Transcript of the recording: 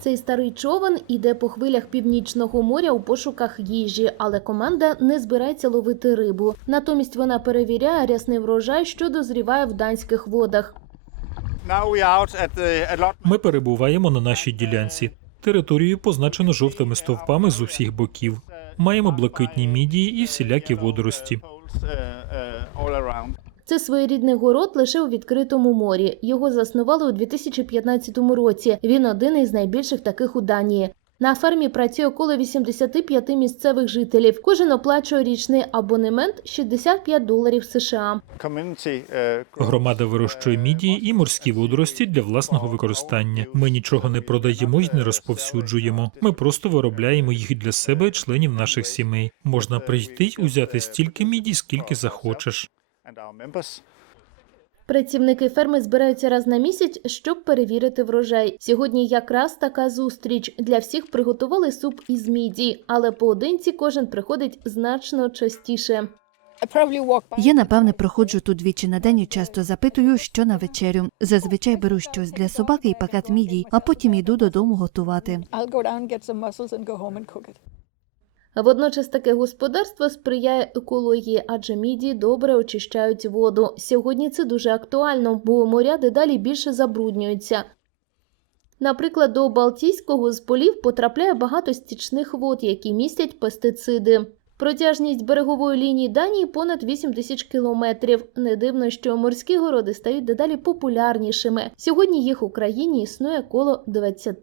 Цей старий човен іде по хвилях північного моря у пошуках їжі, але команда не збирається ловити рибу. Натомість вона перевіряє рясний врожай, що дозріває в данських водах. Ми перебуваємо на нашій ділянці. Територію позначено жовтими стовпами з усіх боків. Маємо блакитні мідії і всілякі водорості. Це своєрідний город лише у відкритому морі. Його заснували у 2015 році. Він один із найбільших таких у Данії. На фермі працює около 85 місцевих жителів. Кожен оплачує річний абонемент 65 доларів США. Uh, Громада вирощує мідії і морські водорості для власного використання. Ми нічого не продаємо й не розповсюджуємо. Ми просто виробляємо їх для себе і членів наших сімей. Можна прийти й узяти стільки мідій, скільки захочеш. Працівники ферми збираються раз на місяць, щоб перевірити врожай. Сьогодні якраз така зустріч. Для всіх приготували суп із мідій, але поодинці кожен приходить значно частіше. Я напевне проходжу тут двічі на день і часто запитую, що на вечерю. Зазвичай беру щось для собаки і пакет мідій, а потім йду додому готувати. Водночас таке господарство сприяє екології, адже міді добре очищають воду. Сьогодні це дуже актуально, бо моря дедалі більше забруднюються. Наприклад, до Балтійського з полів потрапляє багато стічних вод, які містять пестициди. Протяжність берегової лінії Данії понад 8 тисяч кілометрів. Не дивно, що морські городи стають дедалі популярнішими. Сьогодні їх в Україні існує коло 20.